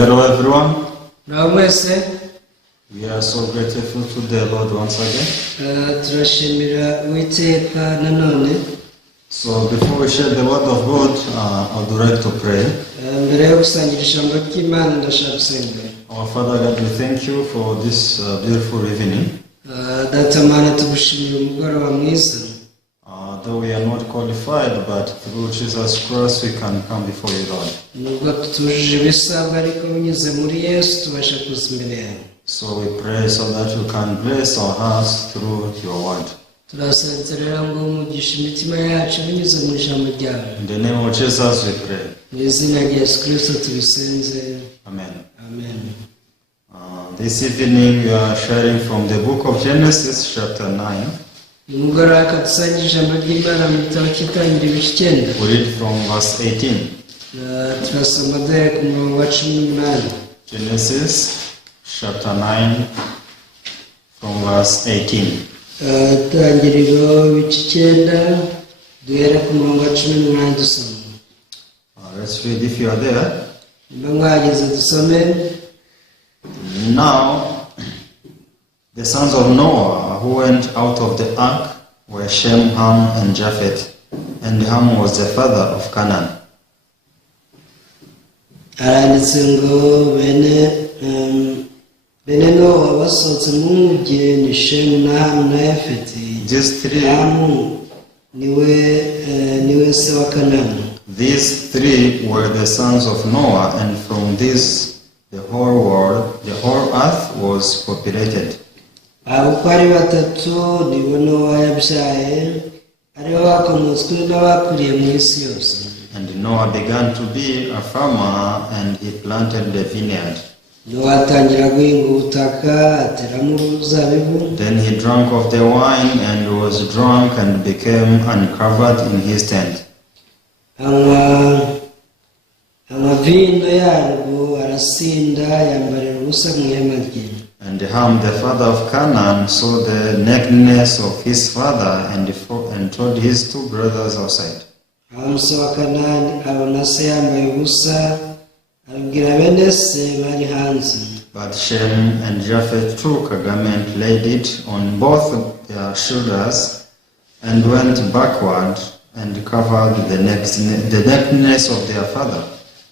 Hello everyone. Namwese. We are so grateful to the Lord once again. Turashimira Uwiteka nanone. So before we share the word of God, I would like to pray. Mbere yo gusangira ijambo ry'Imana ndashaka gusenga. Our Father God, we thank you for this beautiful evening. Data Mana, tugushimira umugoroba mwiza. Though we are not qualified, but through Jesus Christ we can come before you, Lord. Nubwo tutujuje ibisabwa ariko binyuze muri Yesu tubasha kuza imbere yawe. So we pray so that you can bless our hearts through your word. Turasezerera ngo umugisha imitima yacu binyuze mu ijambo ryawe. In the name of Jesus we pray. Mu izina rya Yesu Kristo tubisenze. Amen. Amen. This evening we are sharing from the book of Genesis chapter 9. Umugoroba kadusangira ijambo ry'Imana mu gitabo cy'Itangiriro ibice 9. We read from verse 18. Turasoma duhereye ku murongo wa 18. Genesis chapter 9 from verse 18. Itangiriro ibice 9 duhereye ku murongo wa 18 dusoma. Let's read if you are there. Mwageze dusome. Now the sons of Noah who went out of the ark were Shem, Ham, and Japheth, and Ham was the father of Canaan. Aranditse ngo bene Nowa basohotse mu mugi ni Shemu na Hamu na Yafeti. Hamu niwe se wa Kanani. These three were the sons of Noah, and from this the whole earth was populated. Abo ari batatu nibo Nowa yabyaye, aribo bakomotswe n'abakuriye mu isi yose. And Noah began to be a farmer, and he planted the vineyard. Nowa atangira guhinga ubutaka, ateramo uruzabibu. Then he drank of the wine and was drunk and became uncovered in his tent. Anywa vino yarwo arasinda, yambarira ubusa mu ihema rye. And Ham, the father of Canaan, saw the nakedness of his father and told his two brothers outside. Hamu se wa Kanani abona se yambaye ubusa, abwira bene se bari hanze. But Shem and Japheth took a garment, laid it on both their shoulders, and went backward and covered the nakedness of their father.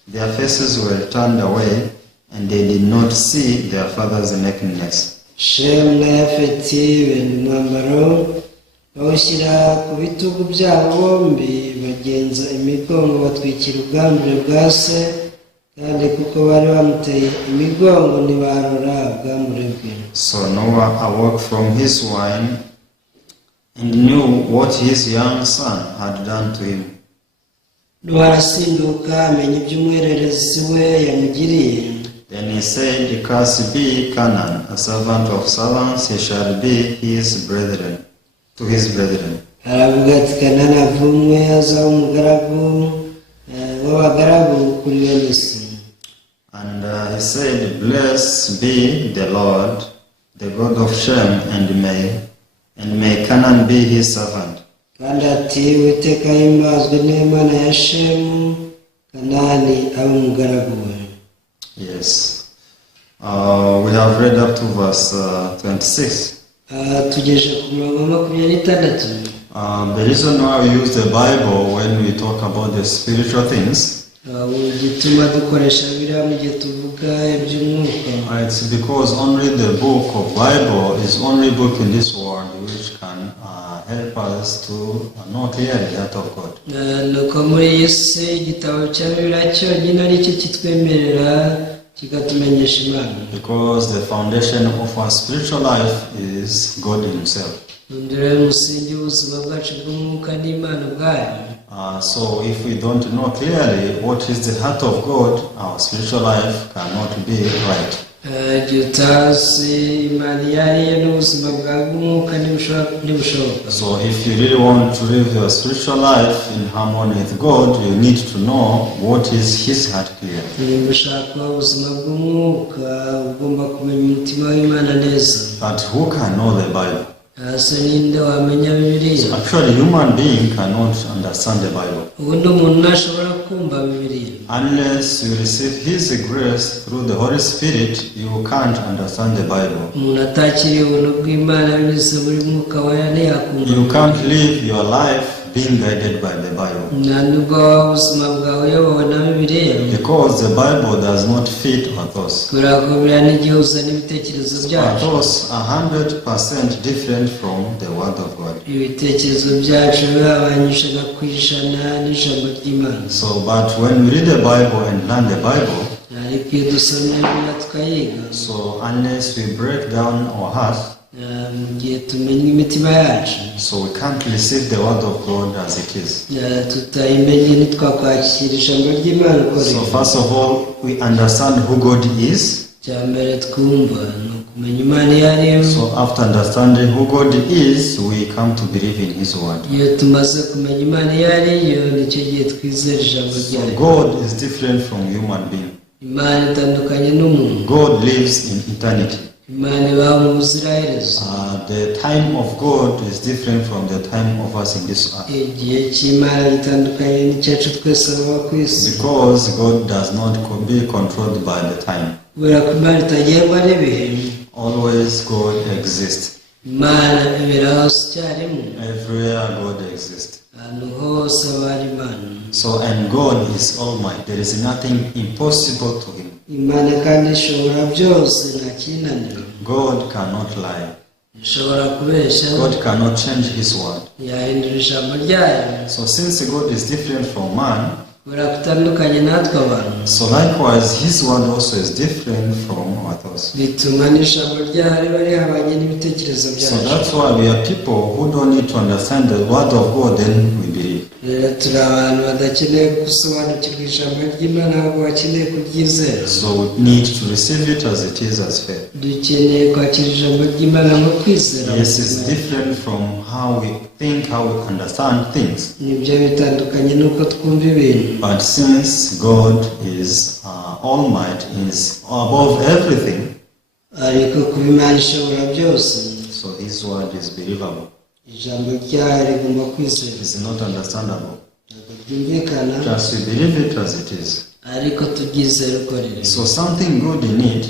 Their faces were turned away, and they did not see their father's nakedness. Shemu na Yafeti benda umwambaro bawushyira ku bitugu byabo bombi, bagenza imigongo batwikira ubwambure bwa se, kandi kuko bari bamuteye imigongo ntibarora ubwambure bwe. So Noah awoke from his wine and knew what his young son had done to him. Nowa arasinduka amenya iby'umwererezi we yamugiriye. Then he said, Cursed be Canaan, a servant of servants, he shall be to his brethren. Aravuga ati Kanani avumwe, azaba umugaragu w'abagaragu kuri bene se. And he said, Blessed be the Lord, the God of Shem, and may Canaan be his servant. Kandi ati Uwiteka himbazwe n'Imana ya Shemu, Kanani abe umugaragu we. Yes. We have read up to verse 26. Tugejeje ku murongo wa 26. The reason why we use the Bible when we talk about the spiritual things, gituma dukoresha Bibiliya mu gihe tuvuga iby'umwuka. It's because only the book of Bible is only book in this world which can help us to know clearly the heart of God. Nuko muri iyi si igitabo cya Bibiliya cyonyine ari cyo kitwemerera kikatumenyesha Imana. Because the foundation of our spiritual life is God himself. Ndure umusingi w'ubuzima bwacu bw'umwuka n'Imana ubwayo. So if we don't know clearly what is the heart of God, our spiritual life cannot be right. So if you really want to live your spiritual life in harmony with God, you need to know what is his heart clear. But who can know the Bible? hasi ninde wamenya bibiliya? Actually, human being cannot understand the Bible ubundi umuntu ntashobora kumva bibiliya unless you receive His grace through the Holy Spirit. You can't understand the Bible. umuntu atakiriye ubuntu bw'Imana binyuze muri mwuka wera ntiyakumva. You can't live your life being guided by the Bible nta nubwo waba ubuzima bwawe uyobowe na bibiliya, because the Bible does not fit our thoughts. kubera ko bibiliya ntigihuza n'ibitekerezo Our byacu. thoughts are 100% different from the Word of God. ibitekerezo byacu bibabanyije ku ijana n'ijambo ry'Imana. So, but when we read the Bible and learn the Bible, ariko iyo dusomye bibiliya tukayiga, so unless we break down our hearts, mu gihe tumenya imitima yacu, so we can't receive the Word of God as it is. tutayimenye ntitwakwakira ijambo ry'Imana uko So riri. first of all, we understand who God is. icya mbere twumva ni ukumenya Imana iyo ari yo. So after understanding who God is, we come to believe in His Word. iyo tumaze kumenya Imana iyo ari yo, nicyo gihe twizera ijambo So ryayo. God is different from human being. Imana itandukanye n'umuntu. God lives in eternity. Imana ibaho mu buziraherezo. The time of God is different from the time of us in this earth. igihe cy'Imana gitandukanye n'icyacu twese baba ku isi, Because God does not be controlled by the time. kubera ko Imana itagengwa n'ibihe. Always God exists. Imana ibera hose icyarimwe, Everywhere God exists. ahantu hose haba hari Imana. So, and God is almighty. There is nothing impossible to Him. Imana kandi ishobora byose, nta kinanira. God cannot lie. ishobora kubeshya, God cannot change His word. yahindura ijambo ryayo. So since God is different from man, kubera kutandukanye natwe abantu, so likewise His word also is different from our thoughts. bituma n'ijambo ryayo riba rihabanye n'ibitekerezo So byacu. that's why we are people who don't need to understand the word of God, then we believe. rero turi abantu badakeneye gusobanukirwa ijambo ry'Imana, ahubwo bakeneye kuryizera. So we need to receive it as it is, as faith. dukeneye kwakira ijambo ry'Imana nko kwizera. Yes, it's different from how we think, how we understand things. nibyo bitandukanye n'uko twumva ibintu. But since God is almighty, is above everything, ariko kuba Imana ishobora byose, so His word is believable. ijambo ryayo rigomba kwizera. It's not understandable. ntabwo ryumvikana, Just we believe it as it is. ariko turyizera uko riri. So something good in it.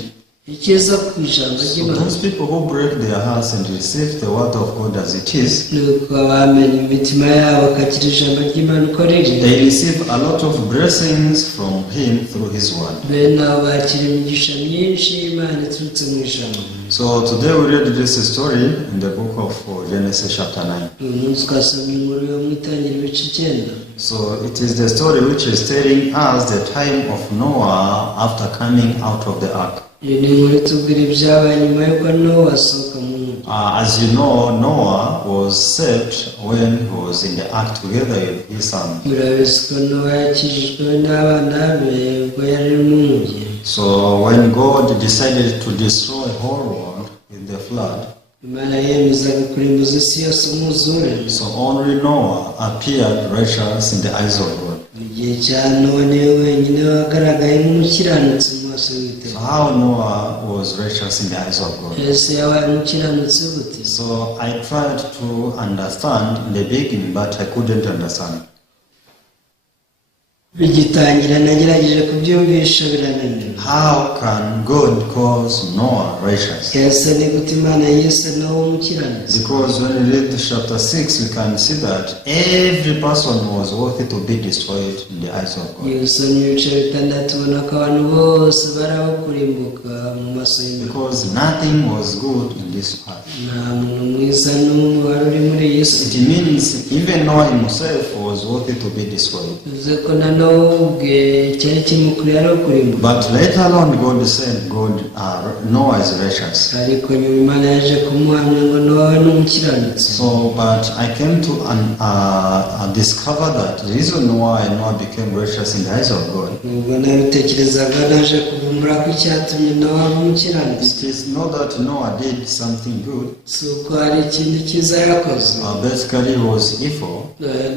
icyiza ku ijambo So ry'Imana those people who break their hearts and receive the word of God as it is, ni uko bamenya imitima yabo bakakira ijambo ry'Imana uko riri. they receive a lot of blessings from Him through His word. bene abo bakira imigisha myinshi y'Imana iturutse mu ijambo. So today we read this story in the book of Genesis chapter 9. uyu munsi twasomye inkuru yo mu Itangiriro ibice 9. So it is the story which is telling us the time of Noah after coming out of the ark. iyi ni inkuru itubwira ibyabaye nyuma y'uko Nowa asohoka mu nkuta. As you know, Noah was saved when he was in the ark together with his son. murabizi ko Nowa yakijijwe n'abana be ubwo yari mu nkuge. So when God decided to destroy the whole world with the flood, Imana yemezaga kurimbuza isi yose umwuzure. so only Noah appeared righteous in the eyes of God. mu gihe cya Nowa niwe wenyine wagaragaye nk'umukiranutsi mu maso So y'Uwiteka. how Noah was righteous in the eyes of God? ese yabaye umukiranutsi gute? So I tried to understand in the beginning, but I couldn't understand. bigitangira nagerageje kubyumvisha birananira. How can God cause Noah righteous? ese ni gute Imana yise Nowa umukiranutsi? Because when we read chapter 6, we can see that every person was worthy to be destroyed in the eyes of God. iyo usomye ibice 6 ubona ko abantu bose baraho kurimbuka mu maso y'Imana. Because nothing was good in this earth. nta muntu mwiza n'umwe wari uri muri iyi si. It means even Noah himself was worthy to be destroyed. bivuze ko na Nowa ubwe cyari kimukwiriye ari kurimbuka. But later on, God said, Noah is righteous. ariko nyuma Imana yaje kumuhamya ngo Nowa ni umukiranutsi. So, but I came to discover that the reason why Noah became righteous in the eyes of God, ubwo nabitekerezaga naje kuvumbura ko icyatumye Nowa aba umukiranutsi. it is not that Noah did something good. si uko hari ikintu cyiza yakoze. Basically, he was evil.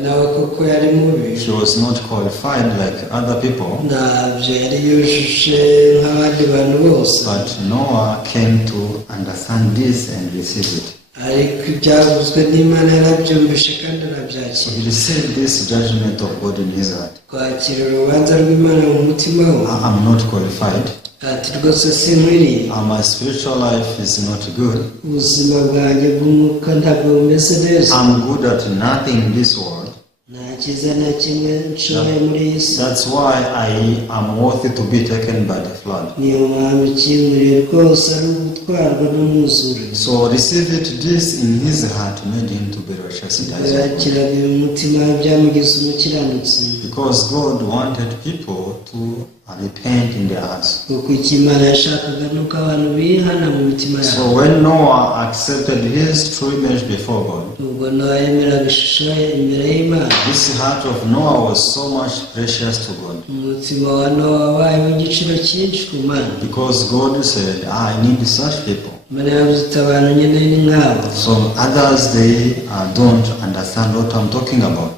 nawe kuko yari mubi. He was not qualified like other people. ntabyo yari yujuje nk'abandi bantu bose. But Noah came to understand this and receive it. ariko ibyavuzwe n'Imana yarabyumvishe kandi So arabyakira. he received this judgment of God in his heart. Kwakira urubanza rw'Imana mu mutima we. I'm not qualified. Ati rwose sinkwiriye. My spiritual life is not good. Ubuzima bwanjye bw'umwuka ntabwo bumeze neza. I'm good at nothing in this world. Nta cyiza na kimwe nshoboye muri iyi si. That's why I am worthy to be taken by the flood. Niyo mpamvu ikinkwiriye rwose ari ugutwarwa n'umwuzure. So received this in his heart made him to be righteous in his heart. Yakiraga mu mutima byamugize umukiranutsi. Because God wanted people to repent in their hearts. Kuko icyo Imana yashakaga ni uko abantu bihana mu mitima yabo. So when Noah accepted his true image before God, ubwo Nowa yemeraga ishusho ye imbere y'Imana. this heart of Noah was so much precious to God. Umutima wa Nowa wabayeho igiciro cyinshi ku Mana. Because God said, I need such people. Imana yavuze iti abantu nyine ni nk'abo. So others, they don't understand what I'm talking about.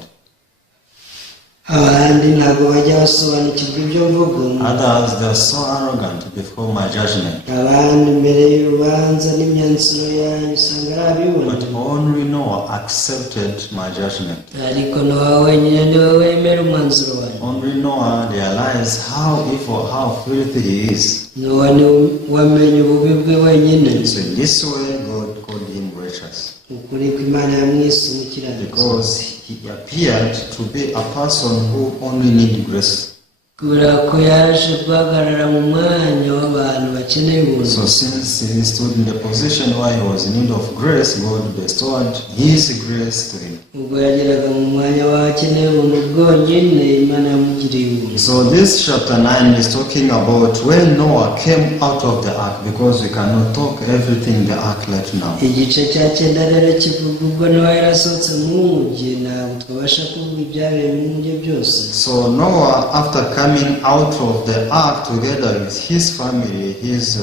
Abandi ntabwo bajya basobanukirwa ibyo mvugo. Others, they are so arrogant before my judgment. Abandi mbere y'urubanza n'imyanzuro yanyu usanga ari abibona. But only Noah accepted my judgment. Ariko Nowa wenyine niwe wemera umwanzuro wanyu. Only Noah realized how evil, how filthy he is. Nowa niwe wamenye ububi bwe wenyine. So in this way, God called him righteous. Ukuri ko Imana yamwise umukiranutsi. Because he appeared to be a person who only needed grace. Kubera ko yaje guhagarara mu mwanya w'abantu bakeneye ubuntu. So since he stood in the position where he was in need of grace, God bestowed his grace to him. Ubwo yageraga mu mwanya w'abakeneye ubuntu bwonyine, Imana yamugiriye ubuntu. So this chapter 9 is talking about when Noah came out of the ark, because we cannot talk everything in the ark right now. Igice cya 9 rero kivuga ubwo Nowa yarasohotse mu mugi, ntabwo twabasha kuvuga ibyabereye mu mugi byose. So Noah, after coming out of the ark together with his family, his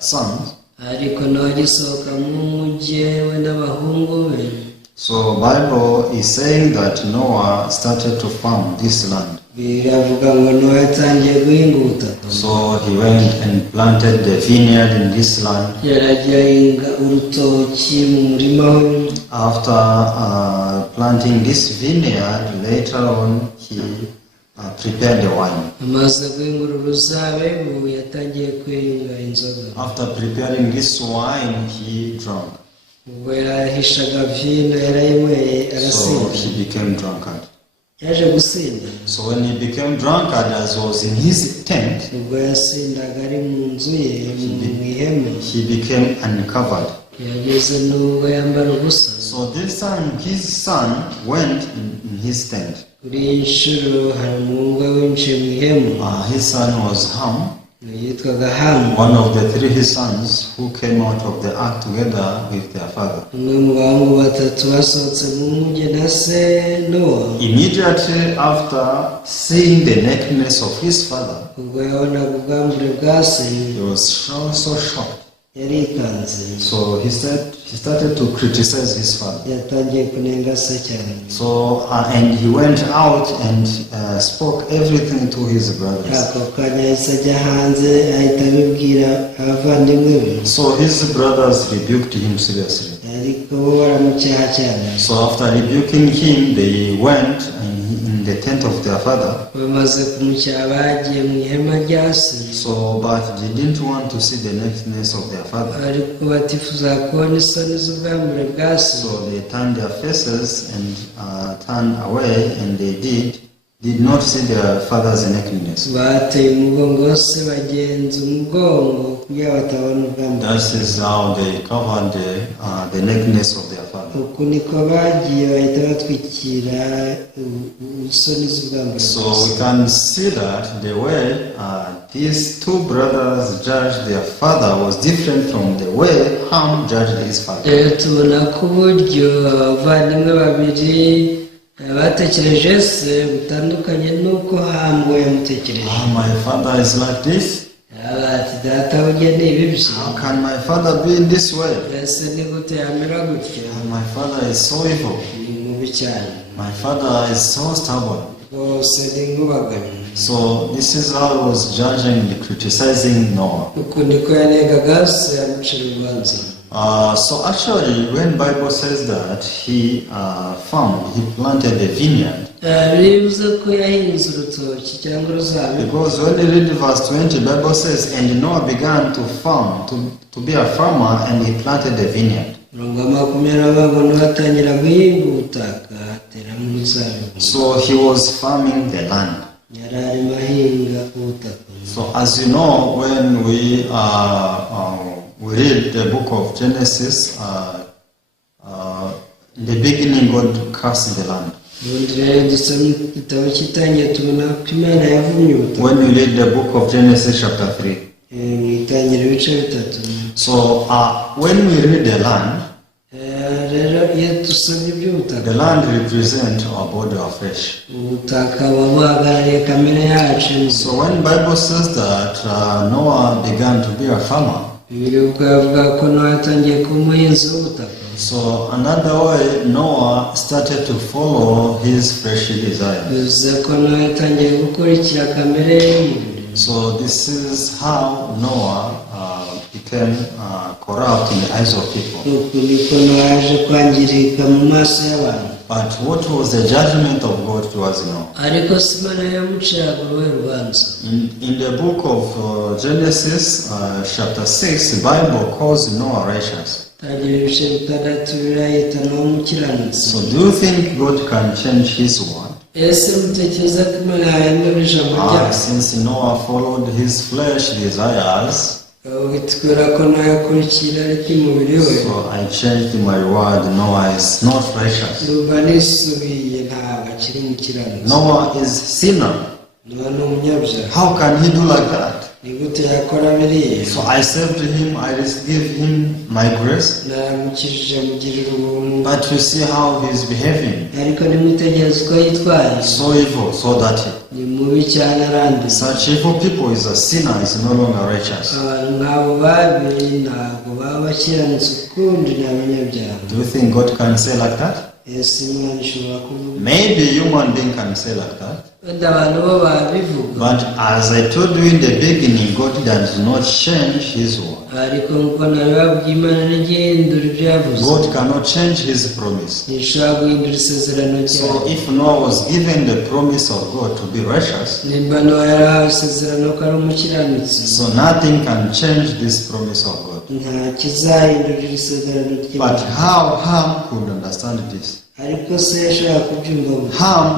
sons. Ariko Nowa agisohoka mu mugi we n'abahungu be. So Bible is saying that Noah started to farm this land. Biravuga ngo Nowa yatangiye guhinga ubutaka. So he went and planted the vineyard in this land. Yaragiye ahinga urutoki mu murima we. After planting this vineyard, later on he prepared the wine. Amaze guhinga uruzabibu yatangiye kwenga inzoga. After preparing this wine, he drank. Ubwo yahishaga vino yarayinyweye So arasinda. he became drunkard. Yaje gusinda. So when he became drunkard, as was in his tent, Ubwo yasindaga ari mu nzu ye mu ihema. he became uncovered. Yageze n'ubwo yambara ubusa. So this son, his son, went in his tent. Kuri iyi nshuro hari umuhungu we winjiye mu ihema. His son was Ham, Yitwaga Hamu. one of the three his sons who came out of the ark together with their father. Umwe mu bahungu batatu basohotse mu mugi na se Nowa. Immediately after seeing the nakedness of his father, Ubwo yabonaga ubwambure bwa se he was so shocked. yarikanze. So he started to criticize his father. Yatangiye kunenga se cyane. So and he went out and spoke everything to his brothers. Ako kanya yahise ajya hanze ahita abibwira abavandimwe be. So his brothers rebuked him seriously. Ariko bo baramucyaha cyane. So after rebuking him, they went in the tent of their father. Bamaze kumucyaha bagiye mu ihema rya se. So but they didn't want to see the nakedness of their father. Ariko batifuza kubona isoni z'ubwambure bwa se. So they turned their faces and turned away, and they did not see their father's nakedness. Bateye umugongo bose bagenza umugongo kugira batabona ubwambure. That is how they covered the nakedness of their father. Uku niko bagiye bahita batwikira isoni z'ubwambure. So we can see that the way these two brothers judged their father was different from the way Ham judged his father. Rero tubona ko uburyo abavandimwe babiri batekereje se butandukanye n'uko Hamu yamutekereje. My father is like this. Ati data ugene ibi byo. How can my father be in this way? Ese ni gute yamera gutya? My father is so evil. Ni mubi cyane. My father is so stubborn. Bose ni nkubaganye. So this is how he was judging and criticizing Noah. Uku niko yanengaga se amucira urubanza. So actually, when Bible says that he planted a vineyard. bivuze ko yahinze urutoki cyangwa uruzabibu. Because when you read verse 20, Bible says, and Noah began to farm, to be a farmer, and he planted a vineyard. So he was farming the land. So as you know, when we read the book of Genesis, in the beginning God cursed the land. When you read the book of Genesis chapter 3. So when we read the land represents our body of flesh. So when Bible says that Noah began to be a farmer, so another way Noah started to follow his fleshly desires. So this is how Noah became corrupt in the eyes of people. But what was the judgment of God towards Noah? In the book of Genesis chapter 6, the Bible calls Noah righteous. So do you think God can change his word? Since Noah followed his flesh desires, so I changed my word. Noah is not righteous. Noah is sinner. How can he do like that? So I said to him, I give him my grace. But you see how he is behaving. So evil, so dirty. Such evil people is a sinner, is no longer righteous. Do you think God can say like that? Maybe human being can say like that. But as I told you in the beginning, God does not change his word. God cannot change his promise. So if Noah was given the promise of God to be righteous, so nothing can change this promise of God. But how Ham could understand this? Ham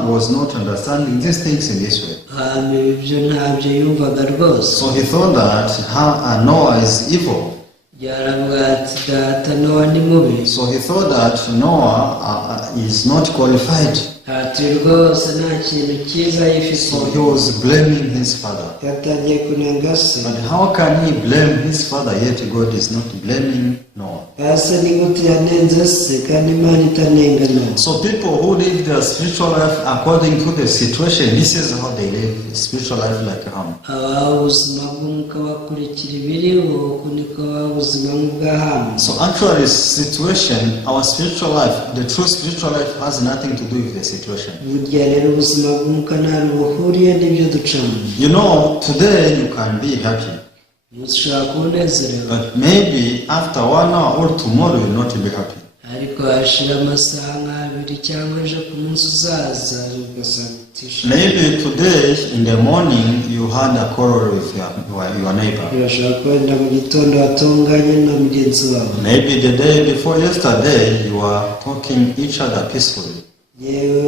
was not understanding these things in this way. So he thought that Noah is evil. So he thought that Noah is not qualified. So he was blaming his father. But how can he blame his father yet God is not blaming Noah? So people who live their spiritual life according to the situation, this is how they live spiritual life like Ham. So actually situation, our spiritual life, the true spiritual life has nothing to do with the situation. You know, today you can be happy. But maybe after 1 hour or tomorrow you will not be happy. Maybe today in the morning you had a quarrel with your neighbor. Maybe the day before yesterday you were talking each other peacefully. Maybe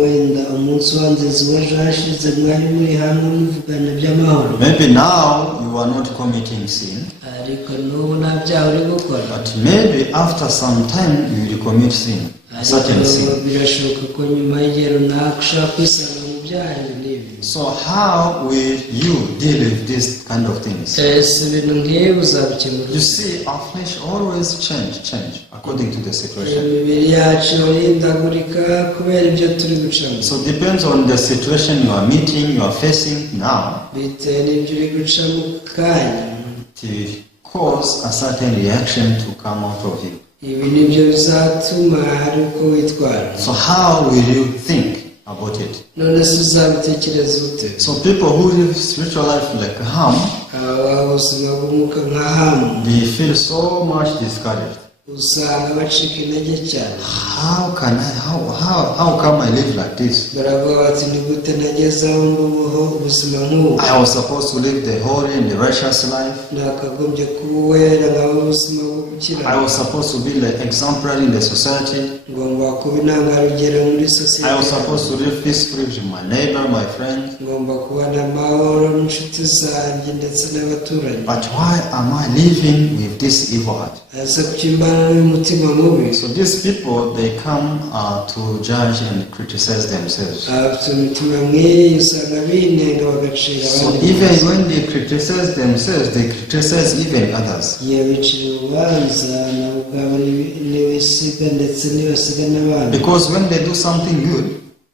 now you are not committing sin. But maybe after some time you will commit sin, certain sin. So how will you deal with this kind of things? You see, our flesh always change according to the situation. So it depends on the situation you are meeting, you are facing now, to cause a certain reaction to come out of you. So how will you think about it? So people who live spiritual life like Ham, they feel so much discouraged. usanga bacika intege cyane. How come I live like this? baravuga bati ni gute nagezeho ngubuho ubuzima nk'ubu. I was supposed to live the holy and the righteous life. nakagombye kuba uwera nkaho ubuzima bwo gukira. I was supposed to be the exemplary in the society. ngomba kuba intangarugero muri I was sosiyete. supposed to live peacefully with my neighbor, my friend. ngomba kubana amahoro n'inshuti zanjye ndetse n'abaturanyi. But why am I living with this evil heart? ese kuki mbana n'umutima mubi? So these people, they come to judge and criticize themselves. abafite umutima mw'iyi usanga binenga bagacira So abandi. even when they criticize themselves, they criticize even others. iyo bicira urubanza nabo ubwabo ntibisiga ndetse ntibasiga n'abandi. Because when they do something good,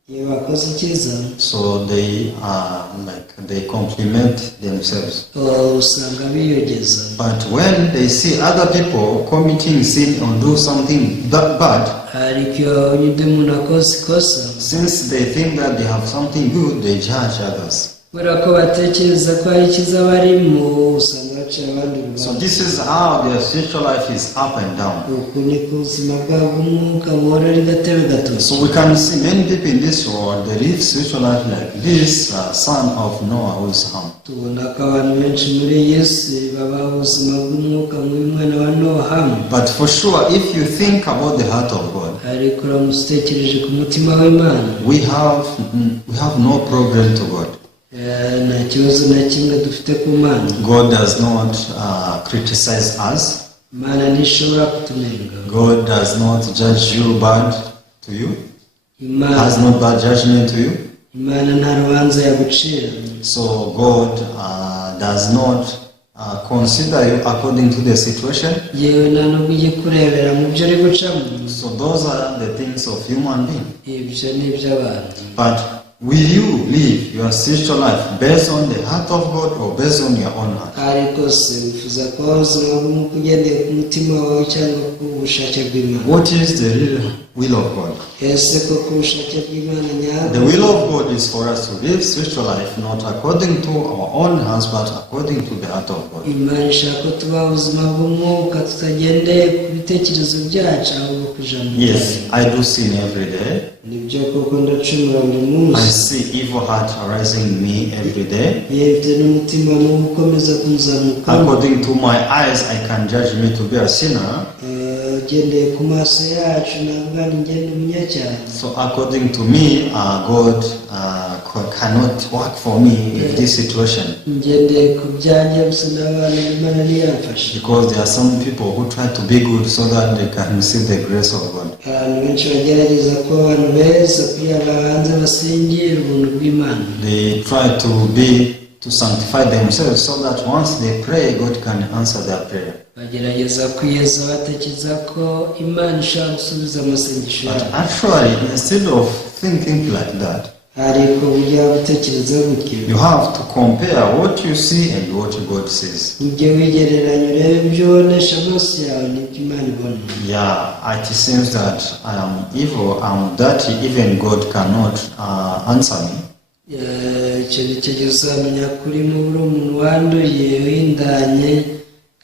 iyo bakoze icyiza so they compliment themselves. usanga biyogeza. But when they see other people committing sin or do something bad, ariko iyo babonye undi muntu akoze ikosa, since they think that they have something good, they judge others. kubera ko batekereza ko hari icyiza barimo, usanga bacira abandi So urubanza. this is how their spiritual life is up and down. uku ni ku buzima bwabo bw'umwuka buhora ari gatebe gatoki. So we can see many people in this world, they live spiritual life like this son of Noah who is Ham. tubona ko abantu benshi muri iyi si baba ubuzima bw'umwuka nk'umwana wa Nohamu. But for sure, if you think about the heart of God, ariko uramutse utekereje ku mutima w'Imana, we have no problem to God. nta kibazo na kimwe dufite ku Mana. God does not criticize us. Imana ntishobora kutunenga. God does not judge you bad to you. Has no bad judgment to you. Imana nta rubanza yagucira. So God does not consider you according to the situation. yewe nta nubwo ujye kurebera mu byo uri gucamo. So those are the things of human being. ibyo ni iby'abantu. But will you live your spiritual life based on the heart of God or based on your own heart? ariko se wifuza kuba ubuzima bw'umwuka ugendeye ku mutima wawe cyangwa ku bushake bw'Imana? What is the real will of God? ese ko ku bushake bw'Imana nyabwo? The will of God is for us to live spiritual life not according to our own hearts but according to the heart of God. Imana ishaka ko tuba ubuzima bw'umwuka tutagendeye ku bitekerezo byacu ahubwo ku ijambo ryayo. Yes, I do sin every day. nibyo koko ndacumura buri I munsi. see evil heart arising in me every day. yefite n'umutima mubi ukomeza kunzamuka. According to my eyes, I can judge me to be a sinner. ugendeye ku maso yacu ntabwo ari ngenda umunyacyaha. So according to me, God cannot work for me in this situation. ngendeye ku byanjye gusa n'abana Imana ntiyamfashe. Because there are some people who try to be good so that they can receive the grace of God. abantu benshi bagerageza kuba abantu beza kugira babanze basingire ubuntu bw'Imana. They try to sanctify themselves so that once they pray, God can answer their prayer. bagerageza kwiyeza batekereza ko Imana ishaka gusubiza amasengesho But yabo. actually, instead of thinking like that, ariko burya gutekereza gutyo, you have to compare what you see and what God says. ujye wigereranya urebe ibyo ubonesha amaso yawe n'ibyo Imana ibona. Yeah, it seems that I am evil, I am dirty, even God cannot answer me. icyo ni cyo gihe uzamenya kuri uri umuntu wanduye windanye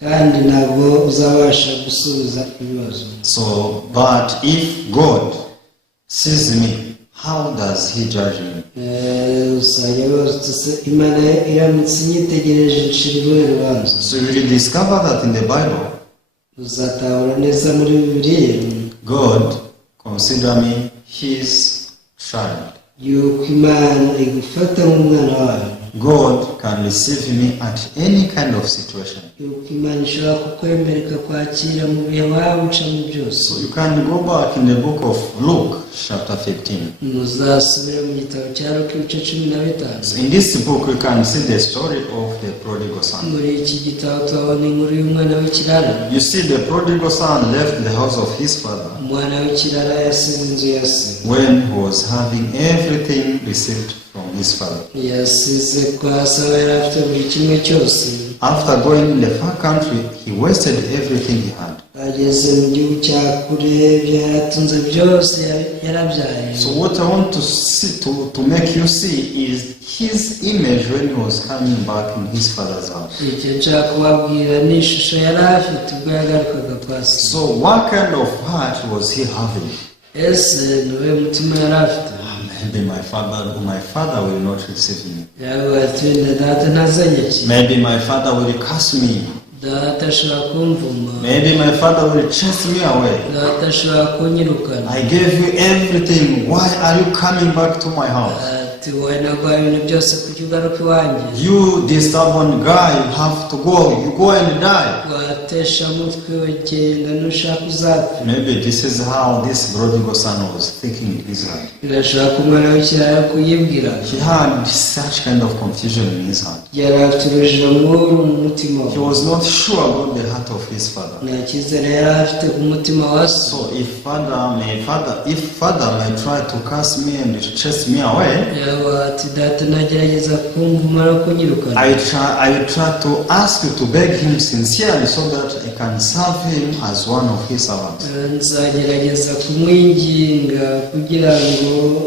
kandi ntabwo uzabasha gusubiza ibibazo. So, but if God sees me, how does He judge me? usanga bose Imana iramutse inyitegereje ncira uruhe rubanza? So you will discover that in the Bible, uzatahura neza muri Bibiliya God consider me His child. yuko Imana igufata nk'umwana wayo. God can receive me at any kind of situation. yuko Imana ishobora kukwemerera kwakira mu bihe waba ucamo byose. So you can go back in the book of Luke, chapter 15. muzasubire mu gitabo cya Luka ibice 15. So in this book, you can see the story of the prodigal son. muri iki gitabo tubona inkuru y'umwana w'ikirara. You see, the prodigal son left the house of his father umwana w'ikirara yasize inzu ya se when he was having everything received from his father. yasize kwa se, yari afite buri kimwe cyose. after going in the far country, he wasted everything he had. ageze mu gihugu cya kure ibyo yaratunze byose yarabyaye. So what I want to see, to make you see is his image when he was coming back in his father's house. icyo nshaka kubabwira ni ishusho yari afite ubwo yagarukaga kwa se. So what kind of heart was he having? ese niwe mutima yari afite? Maybe my father will not receive me. yavuga ati wenda data ntazanyakira. Maybe my father will curse me. data ashobora kumvuma. Maybe my father will chase me away. data ashobora kunyirukana. I gave you everything. Why are you coming back to my house? ati wowe naguhaye ibintu byose kuki ugaruka iwanjye? You, this stubborn guy, you have to go. You go and die. watesha mutwe we genda nushaka uzapfa. Maybe this is how this prodigal son was thinking in his heart. birashobora ko umwana w'ikirara kuyibwira. He had such kind of confusion in his heart. yari afite urujijo mw'uru mu mutima we. He was not sure about the heart of his father. nta cyizere yari afite ku mutima wa se. So if father may try to curse me and chase me away, yavuga ati data nagerageza kumvuma no kunyirukana. I will try to ask you to beg him sincerely so that I can serve him as one of his servants. nzagerageza kumwinginga kugira ngo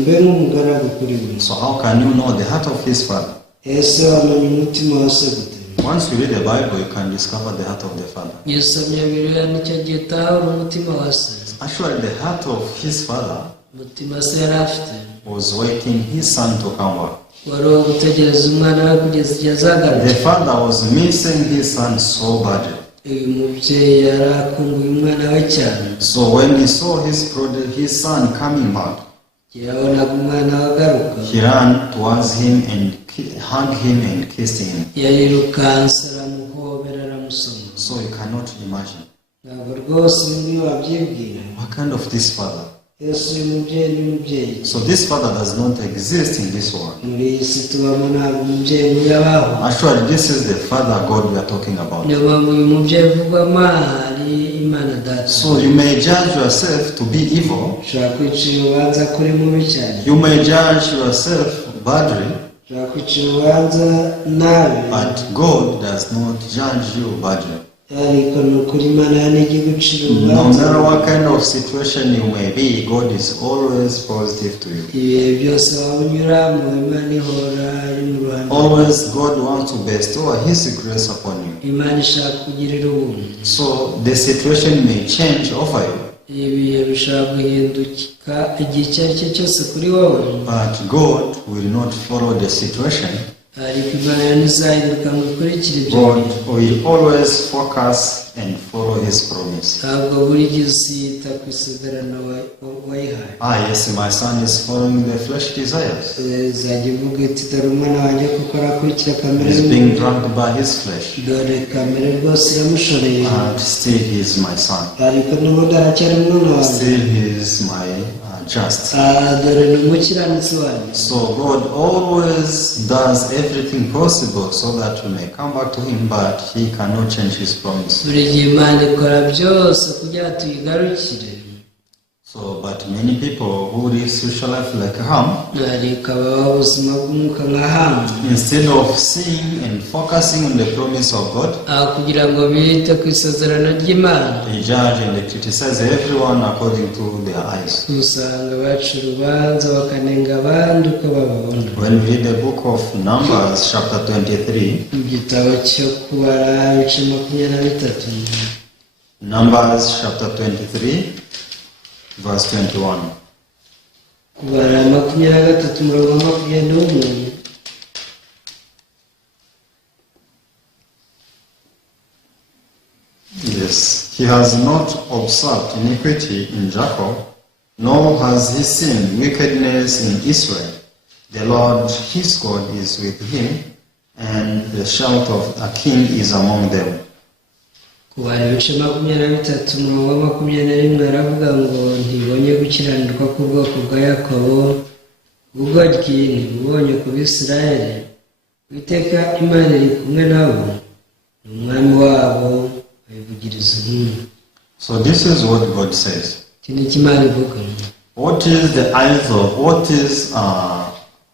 mbe nk'umugaragu kuri we. So how can you know the heart of his father? ese wamenya umutima wa se gute? Once you read the Bible, you can discover the heart of the father. iyo usomye bibiliya nicyo gihe utahura umutima wa se. Actually, the heart of his father umutima se yari afite was waiting his son to come back. wari uwo gutegereza umwana we kugeza igihe azagaruka. The father was missing his son so badly. uyu mubyeyi yari akumbuye umwana we cyane. So when he saw his son coming back, yabonaga umwana we agaruka. he ran towards him and hugged him and kissed him. yarirukanse aramuhobera aramusoma. So you cannot imagine. ntabwo rwose niba wabyibwira. What kind of this father? yesu uyu mubyeyi ni umubyeyi. So this father does not exist in this world. muri iyi si tubamo ntabwo umubyeyi nk'uyu abaho. Actually, this is the father God we are talking about. niyo mpamvu uyu mubyeyi uvugwamo ari imana data. So you may judge yourself to be evil. ushobora kwicira urubanza kuri mubi cyane. You may judge yourself badly. ushobora kwicira urubanza nabi. But God does not judge you badly. ariko ni ukuri imana nijya gucira No urubanza. matter what kind of situation you may be, God is always positive to you. ibihe byose waba unyuramo imana ihora ari mu ruhande. Always God wants to bestow His grace upon you. imana ishaka kugirira ubuntu. So the situation may change over you, ibihe bishobora guhinduka igihe icyo ari cyo cyose kuri wowe. but God will not follow the situation. ariko imana ntizahinduka ngo ikurikire ibyo God bintu. will always focus and follow His promise. ntabwo buri gihe usita ku isezerano wayihaye. Yes, my son is following the flesh desires. izajya ivuga iti dore umwana wanjye kuko arakurikira kamere He's being dragged by his flesh. dore kamere rwose iramushoreye. And still he is my son. ariko n'ubundi aracyari umwana wanjye. Still he is my just. dore ni umukiranutsi wanjye. So God always does everything possible so that we may come back to Him, but He cannot change His promise. buri gihe imana ikora byose kugira ngo tuyigarukire. So, but many people who live social life like Ham, ariko abaho ubuzima bw'umwuka nka Hamu, instead of seeing and focusing on the promise of God, aho kugira ngo bite ku isezerano ry'imana, they judge and they criticize everyone according to their eyes. usanga baca urubanza bakanenga abandi uko bababona. When we read the book of Numbers chapter 23, mu gitabo cyo kubara ibice 23, Numbers chapter 23, verse 21. kubara 23 umurongo wa 21. Yes, he has not observed iniquity in Jacob, nor has he seen wickedness in Israel. The Lord his God is with him, and the shout of a king is among them. kubara ibice 23 umurongo wa 21 aravuga ngo ntibonye gukiranirwa k'ubwoko bwa Yakobo, ubwo ntibubonye ku Bisirayeli. Uwiteka Imana iri kumwe nabo, ni umwami wabo ayivugiriza impundu. So this is what God says. iki ni cyo Imana ivuga. What is the eyes of,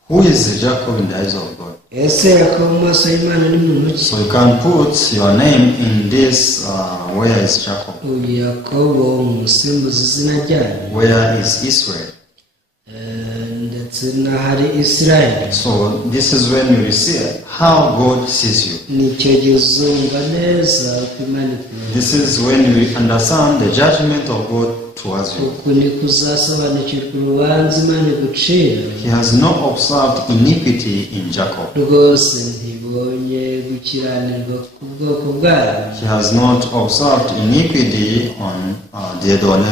who is Jacob in the eyes of God? ese Yakobo mu maso y'Imana ni muntu ki? So you can put your name in this, where is Jacob? Uyu Yakobo umusimbuza izina ryanyu. Where is Israel? Ndetse n'ahari Israel. So this is when you see how God sees you. Nicyo gihe uzumva neza uko Imana ikubona. This is when you understand the judgment of God towards you. Uku niko uzasobanukirwa urubanza Imana igucira. He has not observed iniquity in Jacob. Rwose ntibonye gukiranirwa ku bwoko bwayo. He has not observed iniquity on Diedone.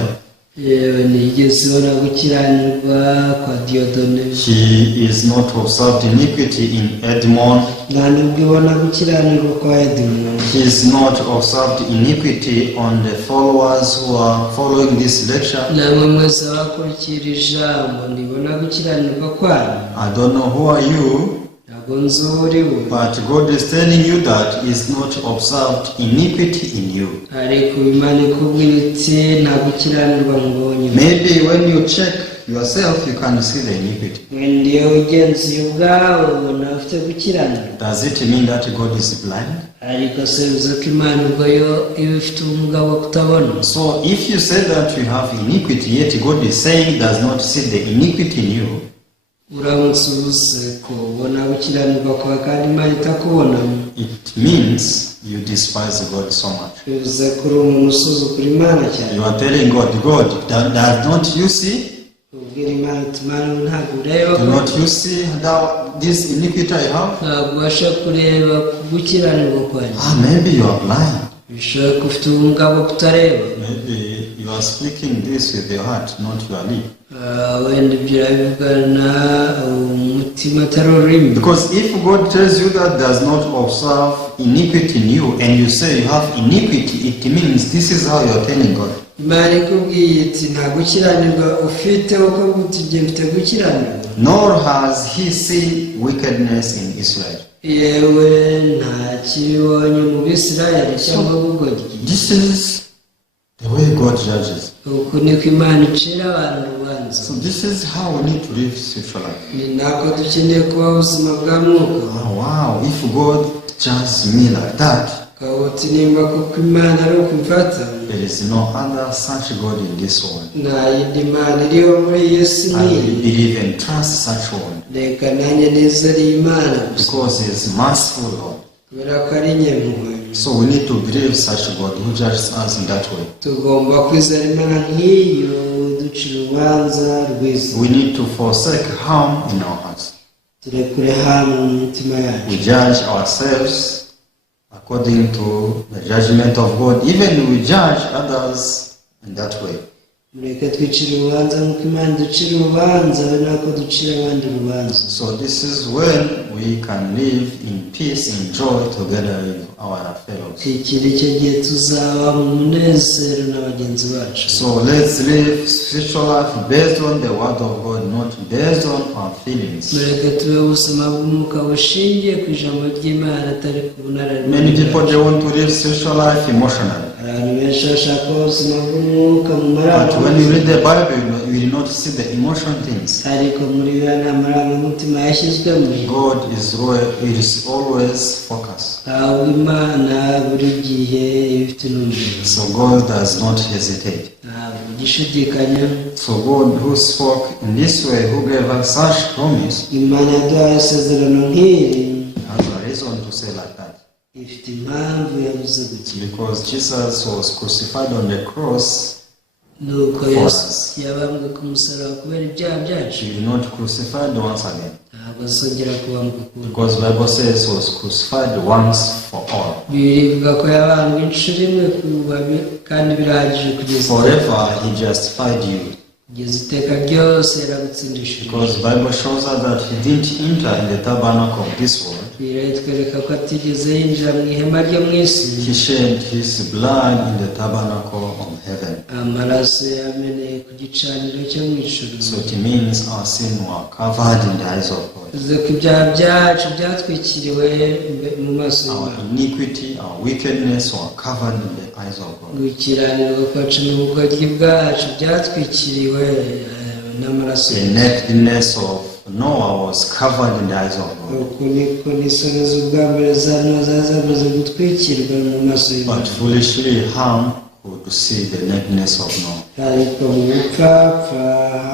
Yewe nigeze ubona gukiranirwa kwa Diodone. He is not observed iniquity in Edmond. Nta nubwo ibona gukiranirwa kwa Edmond. He is not observed iniquity on the followers who are following this lecture. Namwe mwese abakurikira ijambo ntibona gukiranirwa kwanyu. I don't know who are you, Ntabwo nzi uwo uri we. but God is telling you that is not observed iniquity in you. Ariko Imana ikubwira iti nta gukiranirwa mubonye. Maybe when you check yourself, you can see the iniquity. Wenda iyo ugenzuye ubwawe ubona ufite gukiranirwa. Does it mean that God is blind? Ariko se bivuze ko Imana ubwo yo iba ifite ubumuga bwo kutabona. So if you say that you have iniquity, yet God is saying does not see the iniquity in you, uramutse ubuze ko ubona gukiranirwa kwawe kandi Imana itakubona, it means you despise God so much. bivuze ko uri umuntu usuzugura Imana cyane. You are telling God, does not you see? Ubwira Imana uti Imana ntabwo ureba Do ko not you see this iniquity I have? ntabwo ubasha kureba gukiranirwa kwanjye. Maybe you are blind. Bishoboye ko ufite ubumuga bwo kutareba. Maybe you are speaking this with your heart, not your lip. Wenda ibyo urabivugana umutima atari ururimi. Because if God tells you that does not observe iniquity in you, and you say you have iniquity, it means this is how you are telling God. Imana ikubwiye iti nta gukiranirwa ufite uko ugiye mfite gukiranirwa. Nor has he seen wickedness in Israel. Yewe nta kibonye mu Bisirayeli cyangwa bugoryi. This is the way God judges. Uku niko Imana icira abantu urubanza. So this is how we need to live spiritual life. Ni nako dukeneye kuba ubuzima bwa mwuka. Wow, if God judges me like that, Ukabona nimba kuko Imana ari ukumfata, there is no other such God in this world. nta yindi Mana iriho muri iyi si I n'iyi. believe and trust such one. Reka nanjye nizere Imana gusa. Because he is merciful Lord. Kubera ko ari nyempuhwe. So we need to believe such God who judges us in that way. Tugomba kwizera Imana nk'iyo ducira urubanza rwiza. We need to forsake harm in our hearts. Turekure hano mu mitima yacu. We judge ourselves according to the judgment of God. Even we judge others in that way. Mureke twicire urubanza nk'uko Imana ducira urubanza ari nako ducira abandi urubanza. So this is when we can live in peace and joy together with our fellows. Iki ni cyo gihe tuzaba mu munezero na bagenzi bacu. So let's live spiritual life based on the word of God, not based on our feelings. Mureke tube ubuzima bw'umwuka bushingiye ku ijambo ry'Imana atari ku bunararibonye. Many people, they want to live spiritual life emotionally. Abantu benshi bashaka ubuzima bw'umwuka mu But marangamutima. when you read the Bible, you will not see the emotion things. Ariko muri Bibiliya nta marangamutima yashyizwemo. God is always focused. Aho Imana buri gihe iba ifite intumbero. So God does not hesitate. Ntabwo igishidikanya. So God who spoke in this way, who gave us such promise, Imana yaduhaye isezerano nk'iri has a reason to say like that. ifite impamvu yavuze gutya. Because Jesus was crucified on the cross. Nuko For Yesu us. yabambwe ku musaraba kubera ibyaha byacu. He will not crucified once again. Ntabwo azongera kubambwa ukundi. Because the Bible says he was crucified once for all. Bibiliya ivuga ko yabambwe inshuro imwe ku babi kandi birahagije kugeza Forever he justified you. kugeza iteka ryose yaragutsindishije. Because the Bible shows us that he didn't enter in the tabernacle of this world. Bibiliya itwereka ko atigeze yinjira mu ihema ryo mu isi. He shed his blood in the tabernacle of heaven. Amaraso yameneye ku gicaniro cyo mu ijuru. So it means our sin were covered in the eyes of God. Bivuze ko ibyaha byacu byatwikiriwe mu maso Our y'Imana. iniquity, our wickedness were covered in the eyes of God. Gukiranirwa kwacu n'ubugoryi bwacu byatwikiriwe n'amaraso. The nakedness of Noah was covered in the eyes of God. uku niko n'isoni z'ubwa mbere za Nowa zari zamaze gutwikirwa mu maso But y'Imana. foolishly Ham could see the nakedness of Noah. ariko mu bupfapfa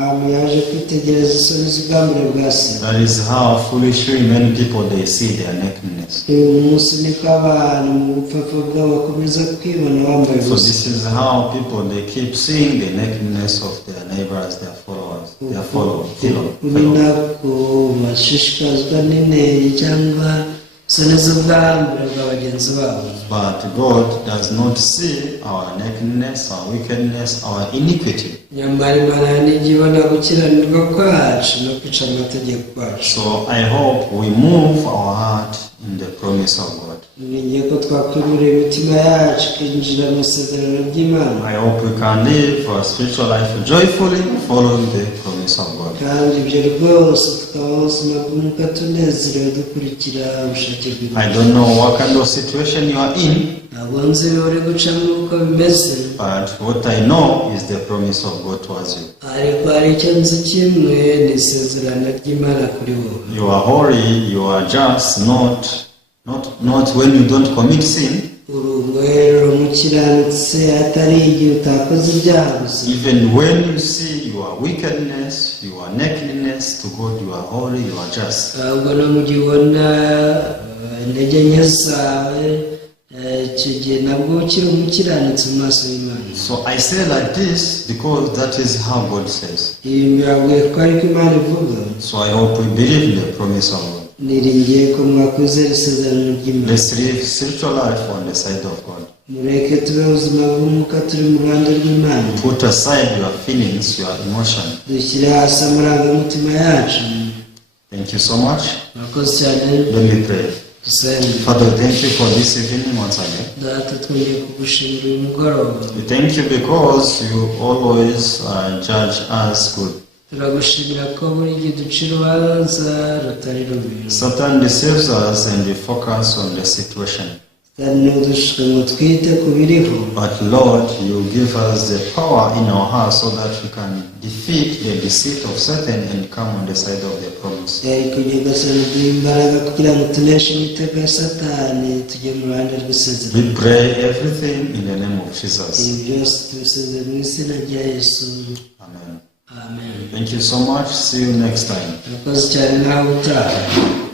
Hamu yaje kwitegereza isoni z'ubwa mbere bwa se. That is how foolishly many people they see their nakedness. uyu munsi niko abantu mu bupfapfa bwabo bakomeza kwibona bambaye So ubusa. this is how people they keep seeing the nakedness of their neighbors, their followers, their ubu nako bashishikazwa n'inenge cyangwa isoni z'ubwa mbere bwa bagenzi babo. But God does not see our nakedness, our wickedness, our iniquity. nyamara Imana nijya ibona gukiranirwa kwacu no kwica amategeko kwacu. So I hope we move our heart in the promise of God. Ningiye ko twakwimura imitima yacu kwinjira mu isezerano ry'Imana. I hope we can live our spiritual life joyfully following the promise of God. kandi ibyo rwose tukaba ubuzima bw'umwuka tunezerewe dukurikira ubushake bw'Imana. I don't know what kind of situation you are in, ntabwo nzi uri gucamo uko bimeze, but what I know is the promise of God towards you. ariko hari icyo nzi kimwe, ni isezerano ry'Imana kuri wowe. You are holy, you are just, not when you don't commit sin. uri umwere umukiranutse atari igihe utakoze ibyaha gusa. Even when you see your wickedness, your nakedness to God, you are holy, you are just. ahubwo no mu gihe ubona intege nke zawe, icyo gihe nabwo ukiri umukiranutsi mu maso y'Imana. So I say like this because that is how God says. ibi mbabwiye ko ariko Imana ivuga. So I hope we believe in the promise of God. niringiye ko mwakwizera isezerano ry'Imana. Let's live spiritual life on the side of God. mureke tube ubuzima bw'umwuka turi mu ruhande rw'Imana. Put aside your feelings, your emotion. dushyire hasi amarangamutima yacu. Thank you so much. murakoze cyane. Let me pray. dusenge. Father, thank you for this evening once again. data twongeye kugushimira uyu mugoroba. We thank you because you always judge us good. turagushimira ko buri gihe duca urubanza rutari rubi. Satan deceives us and we focus on the situation. kandi ntidushike ngo twite ku biriho. But Lord, you give us the power in our hearts so that we can defeat the deceit of Satan and come on the side of the promise. kugira gasana duha imbaraga kugira ngo tuneshe imitego ya Satani tujye mu ruhande rw'isezerano. We pray everything in the name of Jesus. ibi byose tubiseze mu izina rya Yesu. Amen. amen. Thank you so much. See you next time. murakoze cyane nawe utaha.